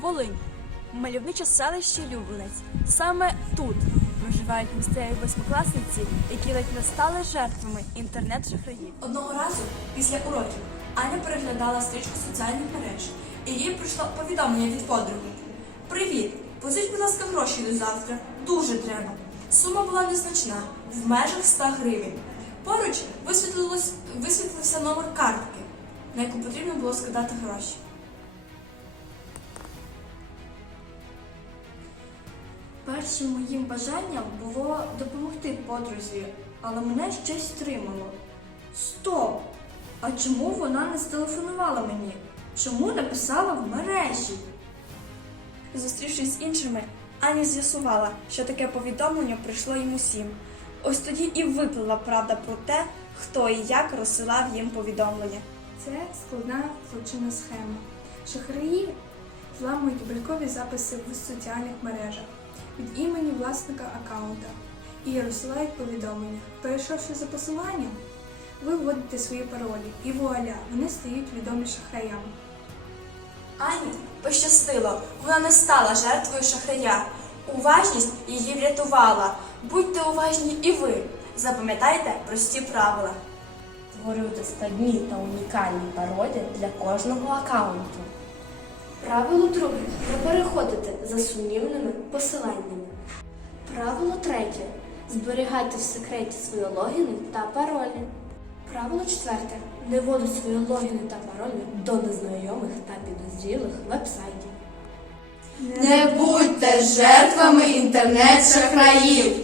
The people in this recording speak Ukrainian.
Волинь, мальовниче селище Люблинець. Саме тут проживають місцеві восьмикласниці, які ледь не стали жертвами інтернет-шахраїв. Одного разу після уроків Аня переглядала стрічку соціальних мереж, і їй прийшло повідомлення від подруги. Привіт! Позич, будь ласка, гроші до завтра. Дуже треба. Сума була незначна, в межах 100 гривень. Поруч висвітлилось, висвітлився номер картки, на яку потрібно було скидати гроші. Першим моїм бажанням було допомогти подрузі, але мене щось стримало. Стоп! А чому вона не зателефонувала мені? Чому написала в мережі? Зустрівшись з іншими, Аня з'ясувала, що таке повідомлення прийшло їм усім. Ось тоді і виплила правда про те, хто і як розсилав їм повідомлення. Це складна злочинна схема. Шахраї зламують облікові записи в соціальних мережах від імені власника аккаунта і розсилають повідомлення. Перейшовши за посиланням, ви вводите свої паролі і вуаля, вони стають відомі шахраям. Ані пощастило, вона не стала жертвою шахрая. Уважність її врятувала. Будьте уважні і ви. Запам'ятайте прості правила. Створюйте складні та унікальні паролі для кожного аккаунту. Правило друге не переходити за сумнівними посиланнями. Правило третє зберігайте в секреті свої логіни та паролі. Правило четверте не вводити свої логіни та паролі до незнайомих та підозрілих вебсайтів. Не будьте жертвами інтернет-шахраїв.